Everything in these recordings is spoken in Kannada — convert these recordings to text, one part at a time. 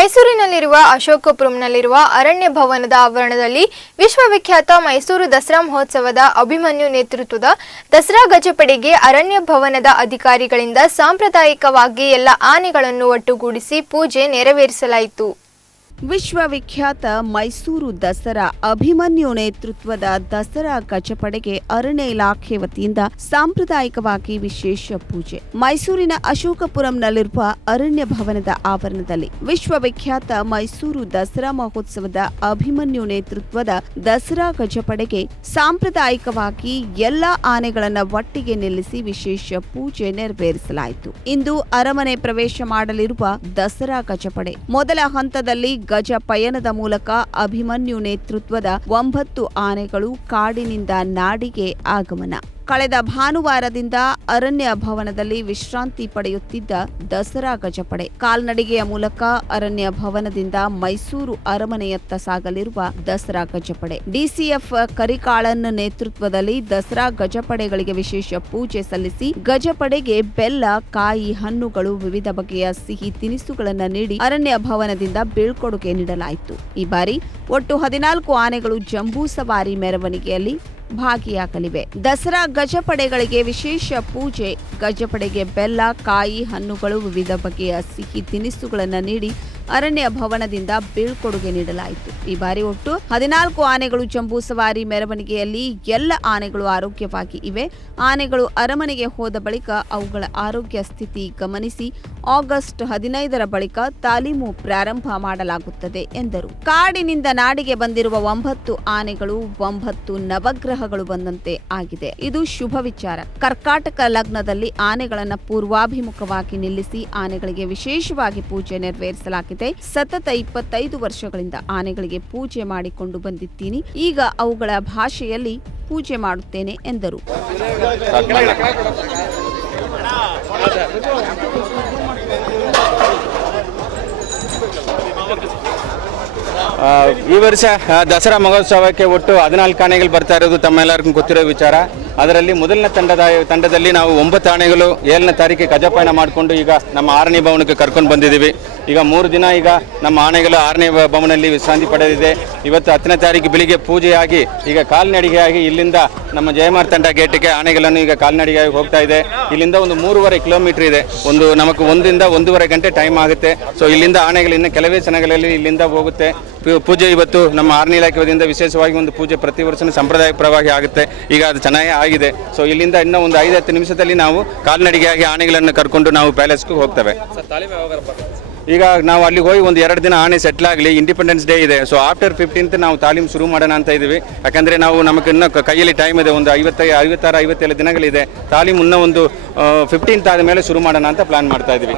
ಮೈಸೂರಿನಲ್ಲಿರುವ ಅಶೋಕಪುರಂನಲ್ಲಿರುವ ಅರಣ್ಯ ಭವನದ ಆವರಣದಲ್ಲಿ ವಿಶ್ವವಿಖ್ಯಾತ ಮೈಸೂರು ದಸರಾ ಮಹೋತ್ಸವದ ಅಭಿಮನ್ಯು ನೇತೃತ್ವದ ದಸರಾ ಗಜಪಡೆಗೆ ಅರಣ್ಯ ಭವನದ ಅಧಿಕಾರಿಗಳಿಂದ ಸಾಂಪ್ರದಾಯಿಕವಾಗಿ ಎಲ್ಲ ಆನೆಗಳನ್ನು ಒಟ್ಟುಗೂಡಿಸಿ ಪೂಜೆ ನೆರವೇರಿಸಲಾಯಿತು. ವಿಶ್ವವಿಖ್ಯಾತ ಮೈಸೂರು ದಸರಾ ಅಭಿಮನ್ಯು ನೇತೃತ್ವದ ದಸರಾ ಗಜಪಡೆಗೆ ಅರಣ್ಯ ಇಲಾಖೆ ವತಿಯಿಂದ ಸಾಂಪ್ರದಾಯಿಕವಾಗಿ ವಿಶೇಷ ಪೂಜೆ. ಮೈಸೂರಿನ ಅಶೋಕಪುರಂನಲ್ಲಿರುವ ಅರಣ್ಯ ಭವನದ ಆವರಣದಲ್ಲಿ ವಿಶ್ವವಿಖ್ಯಾತ ಮೈಸೂರು ದಸರಾ ಮಹೋತ್ಸವದ ಅಭಿಮನ್ಯು ನೇತೃತ್ವದ ದಸರಾ ಗಜಪಡೆಗೆ ಸಾಂಪ್ರದಾಯಿಕವಾಗಿ ಎಲ್ಲ ಆನೆಗಳನ್ನು ಒಟ್ಟಿಗೆ ನಿಲ್ಲಿಸಿ ವಿಶೇಷ ಪೂಜೆ ನೆರವೇರಿಸಲಾಯಿತು. ಇಂದು ಅರಮನೆ ಪ್ರವೇಶ ಮಾಡಲಿರುವ ದಸರಾ ಗಜಪಡೆ ಮೊದಲ ಹಂತದಲ್ಲಿ ಗಜ ಪಯಣದ ಮೂಲಕ ಅಭಿಮನ್ಯು ನೇತೃತ್ವದ 9 ಆನೆಗಳು ಕಾಡಿನಿಂದ ನಾಡಿಗೆ ಆಗಮನ. ಕಳೆದ ಭಾನುವಾರದಿಂದ ಅರಣ್ಯ ಭವನದಲ್ಲಿ ವಿಶ್ರಾಂತಿ ಪಡೆಯುತ್ತಿದ್ದ ದಸರಾ ಗಜಪಡೆ ಕಾಲ್ನಡಿಗೆಯ ಮೂಲಕ ಅರಣ್ಯ ಭವನದಿಂದ ಮೈಸೂರು ಅರಮನೆಯತ್ತ ಸಾಗಲಿರುವ ದಸರಾ ಗಜಪಡೆ ಡಿಸಿಎಫ್ ಕರಿಕಾಳನ್ ನೇತೃತ್ವದಲ್ಲಿ ದಸರಾ ಗಜಪಡೆಗಳಿಗೆ ವಿಶೇಷ ಪೂಜೆ ಸಲ್ಲಿಸಿ ಗಜಪಡೆಗೆ ಬೆಲ್ಲ, ಕಾಯಿ, ಹಣ್ಣುಗಳು, ವಿವಿಧ ಬಗೆಯ ಸಿಹಿ ತಿನಿಸುಗಳನ್ನು ನೀಡಿ ಅರಣ್ಯ ಭವನದಿಂದ ಬೀಳ್ಕೊಡುಗೆ ನೀಡಲಾಯಿತು. ಈ ಬಾರಿ ಒಟ್ಟು 14 ಆನೆಗಳು ಜಂಬೂ ಸವಾರಿ ಮೆರವಣಿಗೆಯಲ್ಲಿ ಭಾಗಿಯಾಗಲಿವೆ. ದಸರಾ ಗಜಪಡೆಗಳಿಗೆ ವಿಶೇಷ ಪೂಜೆ. ಗಜಪಡೆಗೆ ಬೆಲ್ಲ, ಕಾಯಿ, ಹಣ್ಣುಗಳು, ವಿವಿಧ ಬಗೆಯ ಸಿಹಿ ತಿನಿಸುಗಳನ್ನು ನೀಡಿ ಅರಣ್ಯ ಭವನದಿಂದ ಬೀಳ್ಕೊಡುಗೆ ನೀಡಲಾಯಿತು. ಈ ಬಾರಿ ಒಟ್ಟು 14 ಆನೆಗಳು ಜಂಬೂ ಸವಾರಿ ಮೆರವಣಿಗೆಯಲ್ಲಿ ಎಲ್ಲ ಆನೆಗಳು ಆರೋಗ್ಯವಾಗಿ ಇವೆ. ಆನೆಗಳು ಅರಮನೆಗೆ ಹೋದ ಬಳಿಕ ಅವುಗಳ ಆರೋಗ್ಯ ಸ್ಥಿತಿ ಗಮನಿಸಿ ಆಗಸ್ಟ್ 15ರ ಬಳಿಕ ತಾಲೀಮು ಪ್ರಾರಂಭ ಮಾಡಲಾಗುತ್ತದೆ ಎಂದರು. ಕಾಡಿನಿಂದ ನಾಡಿಗೆ ಬಂದಿರುವ 9 ಆನೆಗಳು 9 ನವಗ್ರಹಗಳು ಬಂದಂತೆ ಆಗಿದೆ. ಇದು ಶುಭ ವಿಚಾರ. ಕರ್ಕಾಟಕ ಲಗ್ನದಲ್ಲಿ ಆನೆಗಳನ್ನು ಪೂರ್ವಾಭಿಮುಖವಾಗಿ ನಿಲ್ಲಿಸಿ ಆನೆಗಳಿಗೆ ವಿಶೇಷವಾಗಿ ಪೂಜೆ ನೆರವೇರಿಸಲಾಗಿದೆ. ಸತತ 25 ವರ್ಷಗಳಿಂದ ಆನೆಗಳಿಗೆ ಪೂಜೆ ಮಾಡಿಕೊಂಡು ಬಂದಿದ್ದೀನಿ. ಈಗ ಅವುಗಳ ಭಾಷೆಯಲ್ಲಿ ಪೂಜೆ ಮಾಡುತ್ತೇನೆ ಎಂದರು. ಈ ವರ್ಷ ದಸರಾ ಮಹೋತ್ಸವಕ್ಕೆ ಒಟ್ಟು 14 ಆನೆಗಳು ಬರ್ತಾ ಇರೋದು ತಮ್ಮೆಲ್ಲರಿಗೂ ಗೊತ್ತಿರೋ ವಿಚಾರ. ಅದರಲ್ಲಿ ಮೊದಲನೇ ತಂಡದಲ್ಲಿ ನಾವು 9 ಆನೆಗಳು 7ನೇ ತಾರೀಕಿಗೆ ಗಜಪಯಣ ಮಾಡಿಕೊಂಡು ಈಗ ನಮ್ಮ 6ನೇ ಭವನಕ್ಕೆ ಕರ್ಕೊಂಡು ಬಂದಿದ್ದೀವಿ. ಈಗ 3 ದಿನ ಈಗ ನಮ್ಮ ಆನೆಗಳು 6ನೇ ಭವನಲ್ಲಿ ವಿಶ್ರಾಂತಿ ಪಡೆದಿದೆ. ಇವತ್ತು 10ನೇ ತಾರೀಕು ಬೆಳಿಗ್ಗೆ ಪೂಜೆಯಾಗಿ ಈಗ ಕಾಲ್ನಡಿಗೆಯಾಗಿ ಇಲ್ಲಿಂದ ನಮ್ಮ ಜಯಮಾರ್ತಾಂಡ ಗೇಟಿಗೆ ಆನೆಗಳನ್ನು ಈಗ ಕಾಲ್ನಡಿಗೆಯಾಗಿ ಹೋಗ್ತಾ ಇದೆ. ಇಲ್ಲಿಂದ ಒಂದು 3.5 ಕಿಲೋಮೀಟರ್ ಇದೆ. ನಮಗೆ 1ರಿಂದ 1.5 ಗಂಟೆ ಟೈಮ್ ಆಗುತ್ತೆ. ಸೊ ಇಲ್ಲಿಂದ ಆನೆಗಳು ಇನ್ನು ಕೆಲವೇ ಕ್ಷಣಗಳಲ್ಲಿ ಇಲ್ಲಿಂದ ಹೋಗುತ್ತೆ. ಪೂಜೆ ಇವತ್ತು ನಮ್ಮ ಅರಣ್ಯ ಇಲಾಖೆ ವತಿಯಿಂದ ವಿಶೇಷವಾಗಿ ಒಂದು ಪೂಜೆ ಪ್ರತಿ ವರ್ಷ ಸಂಪ್ರದಾಯಪರವಾಗಿ ಆಗುತ್ತೆ. ಈಗ ಅದು ಚೆನ್ನಾಗಿ ಆಗಿದೆ. ಸೊ ಇಲ್ಲಿಂದ ಇನ್ನೂ ಒಂದು 5-10 ನಿಮಿಷದಲ್ಲಿ ನಾವು ಕಾಲ್ನಡಿಗೆಯಾಗಿ ಆನೆಗಳನ್ನು ಕರ್ಕೊಂಡು ನಾವು ಪ್ಯಾಲೇಸ್ಗೆ ಹೋಗ್ತೇವೆ. ಈಗ ನಾವು ಅಲ್ಲಿ ಹೋಗಿ ಒಂದು 2 ದಿನ ಆನೆ ಸೆಟ್ಲ್ ಆಗಲಿ. ಇಂಡಿಪೆಂಡೆನ್ಸ್ ಡೇ ಇದೆ. ಸೊ ಆಫ್ಟರ್ 15th ನಾವು ತಾಲೀಮ್ ಶುರು ಮಾಡೋಣ ಅಂತ ಇದ್ದೀವಿ. ಯಾಕಂದರೆ ನಮಗೆ ಇನ್ನೂ ಕೈಯಲ್ಲಿ ಟೈಮ್ ಇದೆ. ಒಂದು 56-57 ದಿನಗಳಿದೆ. ತಾಲೀಮ್ ಇನ್ನೂ ಒಂದು 15th ಆದ ಮೇಲೆ ಶುರು ಮಾಡೋಣ ಅಂತ ಪ್ಲಾನ್ ಮಾಡ್ತಾ ಇದ್ದೀವಿ.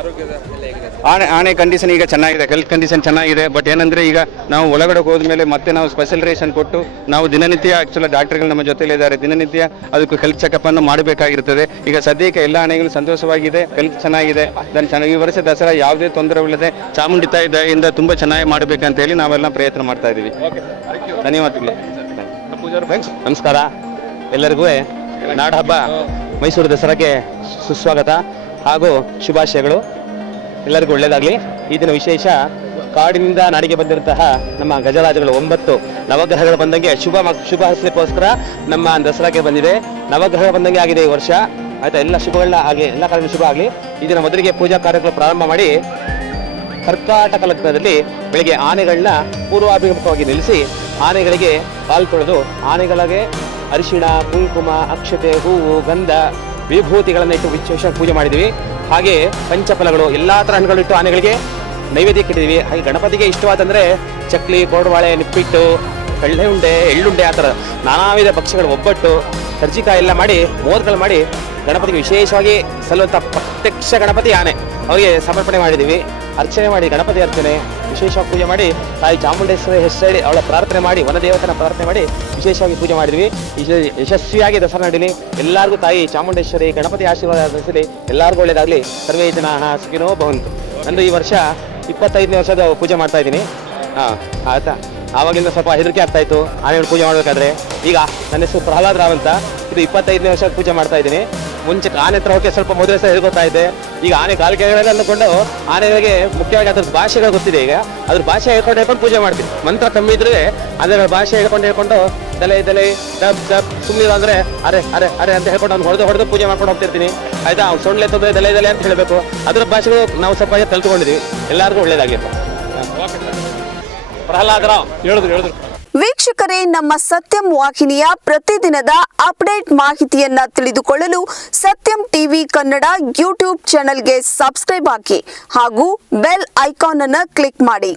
ಆನೆ ಕಂಡೀಷನ್ ಈಗ ಚೆನ್ನಾಗಿದೆ, ಹೆಲ್ತ್ ಕಂಡೀಷನ್ ಚೆನ್ನಾಗಿದೆ. ಬಟ್ ಏನಂದರೆ ಈಗ ನಾವು ಒಳಗಡೆ ಹೋದ್ಮೇಲೆ ಮತ್ತೆ ನಾವು ಸ್ಪೆಷಲ್ ರೇಷನ್ ಕೊಟ್ಟು ನಾವು ದಿನನಿತ್ಯ ಆ್ಯಕ್ಚುಲಿ ಡಾಕ್ಟರ್ಗಳು ನಮ್ಮ ಜೊತೆಲಿದ್ದಾರೆ. ದಿನನಿತ್ಯ ಅದಕ್ಕೆ ಹೆಲ್ತ್ ಚೆಕಪ್ಪನ್ನು ಮಾಡಬೇಕಾಗಿರ್ತದೆ. ಈಗ ಸದ್ಯಕ್ಕೆ ಎಲ್ಲ ಆನೆಗಳು ಸಂತೋಷವಾಗಿದೆ, ಹೆಲ್ತ್ ಚೆನ್ನಾಗಿದೆ. ಈ ವರ್ಷ ದಸರಾ ಯಾವುದೇ ತೊಂದರೆ ಇಲ್ಲದೆ ಚಾಮುಂಡಿ ತಾಯಿ ದಯೆಯಿಂದ ತುಂಬ ಚೆನ್ನಾಗಿ ಮಾಡಬೇಕಂತ ಹೇಳಿ ನಾವೆಲ್ಲ ಪ್ರಯತ್ನ ಮಾಡ್ತಾ ಇದ್ದೀವಿ. ಧನ್ಯವಾದಗಳು. ನಮಸ್ಕಾರ ಎಲ್ಲರಿಗೂ. ನಾಡಹಬ್ಬ ಮೈಸೂರು ದಸರಾಗೆ ಸುಸ್ವಾಗತ ಹಾಗೂ ಶುಭಾಶಯಗಳು. ಎಲ್ಲರಿಗೂ ಒಳ್ಳೆಯದಾಗಲಿ. ಈ ದಿನ ವಿಶೇಷ ಕಾಡಿನಿಂದ ನಾಡಿಗೆ ಬಂದಿರುವಂತಹ ನಮ್ಮ ಗಜರಾಜಗಳು 9 ನವಗ್ರಹಗಳು ಬಂದಂಗೆ ಶುಭ ಹಸ್ಲಿಕ್ಕೋಸ್ಕರ ನಮ್ಮ ದಸರಾಗೆ ಬಂದಿದೆ. ನವಗ್ರಹ ಬಂದಂಗೆ ಆಗಿದೆ ಈ ವರ್ಷ. ಆಯ್ತಾ, ಎಲ್ಲ ಶುಭಗಳನ್ನ ಆಗಲಿ, ಎಲ್ಲ ಕಾರ್ಯ ಶುಭ ಆಗಲಿ. ಈ ದಿನ ಮೊದಲಿಗೆ ಪೂಜಾ ಕಾರ್ಯಕ್ರಮ ಪ್ರಾರಂಭ ಮಾಡಿ ಕರ್ಕಾಟಕ ಲಗ್ನದಲ್ಲಿ ಬೆಳಿಗ್ಗೆ ಆನೆಗಳನ್ನ ಪೂರ್ವಾಭಿಮುಖವಾಗಿ ನಿಲ್ಲಿಸಿ ಆನೆಗಳಿಗೆ ಕಾಲು ತೊಳೆದು ಆನೆಗಳಿಗೆ ಅರಿಶಿಣ, ಕುಂಕುಮ, ಅಕ್ಷತೆ, ಹೂವು, ಗಂಧ, ವಿಭೂತಿಗಳನ್ನು ಇಟ್ಟು ವಿಶೇಷ ಪೂಜೆ ಮಾಡಿದ್ದೀವಿ. ಹಾಗೆ ಪಂಚಫಲಗಳು ಎಲ್ಲ ಥರ ಹಣ್ಣುಗಳಿಟ್ಟು ಆನೆಗಳಿಗೆ ನೈವೇದ್ಯಕ್ಕೆ ಇಟ್ಟಿದ್ದೀವಿ. ಹಾಗೆ ಗಣಪತಿಗೆ ಇಷ್ಟವಾದಂದರೆ ಚಕ್ಲಿ, ಕೋಡುವಾಳೆ, ನಿಪ್ಪಿಟ್ಟು, ಕಳ್ಳೆ ಉಂಡೆ, ಎಳ್ಳುಂಡೆ, ಆ ಥರ ನಾನಾ ವಿಧ ಭಕ್ಷ್ಯಗಳು, ಒಬ್ಬಟ್ಟು, ಕರ್ಜಿಕಾಯಿ ಎಲ್ಲ ಮಾಡಿ ಮೋದಕಗಳು ಮಾಡಿ ಗಣಪತಿಗೆ ವಿಶೇಷವಾಗಿ ಸಲ್ಲುವಂಥ ಪ್ರತ್ಯಕ್ಷ ಗಣಪತಿ ಆನೆ ಅವರಿಗೆ ಸಮರ್ಪಣೆ ಮಾಡಿದ್ದೀವಿ. ಅರ್ಚನೆ ಮಾಡಿ, ಗಣಪತಿ ಅರ್ಚನೆ ವಿಶೇಷವಾಗಿ ಪೂಜೆ ಮಾಡಿ ತಾಯಿ ಚಾಮುಂಡೇಶ್ವರಿ ಹೆಸರು ಅವಳ ಪ್ರಾರ್ಥನೆ ಮಾಡಿ, ವನದೇವತನ ಪ್ರಾರ್ಥನೆ ಮಾಡಿ ವಿಶೇಷವಾಗಿ ಪೂಜೆ ಮಾಡಿದ್ವಿ. ಯಶಸ್ವಿಯಾಗಿ ದಸರಾ ನಡೀಲಿ. ಎಲ್ಲರಿಗೂ ತಾಯಿ ಚಾಮುಂಡೇಶ್ವರಿ ಗಣಪತಿ ಆಶೀರ್ವಾದ ನಡೆಸಲಿ. ಎಲ್ಲರಿಗೂ ಒಳ್ಳೆಯದಾಗಲಿ. ಸರ್ವೇ ಜನಾಃ ಸುಖಿನೋ ಭವಂತು. ನಂದು ಈ ವರ್ಷ 25ನೇ ವರ್ಷದ ಪೂಜೆ ಮಾಡ್ತಾ ಇದ್ದೀನಿ. ಆಯ್ತಾ, ಆವಾಗಿಂದ ಸ್ವಲ್ಪ ಹೆದರಿಕೆ ಆಗ್ತಾಯಿತ್ತು ಆನೆಗಳು ಪೂಜೆ ಮಾಡಬೇಕಾದ್ರೆ. ಈಗ ನನ್ನ ಹೆಸರು ಪ್ರಹ್ಲಾದ್ ರಾವ್ ಅಂತ. ಇದು 25ನೇ ವರ್ಷ ಪೂಜೆ ಮಾಡ್ತಾ ಇದ್ದೀನಿ. ಮುಂಚೆ ಆನೆ ಹತ್ರ ಹೋಗಿ ಸ್ವಲ್ಪ ಮೊದಲೇ ಸಹ ಹೇಳ್ಕೊತಾ ಇದ್ದೆ. ಈಗ ಆನೆ ಕಾಲು ಕೆಳಗಡೆ ಅಂದುಕೊಂಡು ಆನೆಗಳಿಗೆ ಮುಖ್ಯವಾಗಿ ಅದ್ರ ಭಾಷೆಗಳು ಗೊತ್ತಿದೆ. ಈಗ ಅದ್ರ ಭಾಷೆ ಹೇಳ್ಕೊಂಡು ಪೂಜೆ ಮಾಡ್ತೀವಿ. ಮಂತ್ರ ಕಮ್ಮಿ ಇದ್ರೆ ಅದರ ಭಾಷೆ ಹೇಳ್ಕೊಂಡು ತಲೆ ದಪ್ ದಪ್ ಸುಮ್ಮನೆ ಅಂದ್ರೆ ಅರೆ ಅರೆ ಅರೆ ಅಂತ ಹೇಳ್ಕೊಂಡು ಅವ್ನು ಹೊಡೆದು ಪೂಜೆ ಮಾಡ್ಕೊಂಡು ಹೋಗ್ತಿರ್ತೀನಿ. ಆಯ್ತಾ, ಅವ್ನು ಸೊಂಡ್ಲೆ ತೊಂದರೆ ದಲೆ ಅಂತ ಹೇಳಬೇಕು. ಅದರ ಭಾಷೆಗಳು ನಾವು ಸ್ವಲ್ಪ ಕಲ್ತ್ಕೊಂಡಿದ್ವಿ. ಎಲ್ಲರಿಗೂ ಒಳ್ಳೇದಾಗಲಿ. ಪ್ರಹ್ಲಾದರಾವ್ ಹೇಳಿದ್ರು. ವೀಕ್ಷಕರೇ, ನಮ್ಮ ಸತ್ಯಂ ವಾಹಿನಿಯ ಪ್ರತಿದಿನದ ಅಪ್ಡೇಟ್ ಮಾಹಿತಿಯನ್ನ ತಿಳಿದುಕೊಳ್ಳಲು ಸತ್ಯಂ ಟಿವಿ ಕನ್ನಡ ಯೂಟ್ಯೂಬ್ ಚಾನೆಲ್ಗೆ ಸಬ್ಸ್ಕ್ರೈಬ್ ಆಗಿ ಹಾಗೂ ಬೆಲ್ ಐಕಾನ್ ಅನ್ನು ಕ್ಲಿಕ್ ಮಾಡಿ.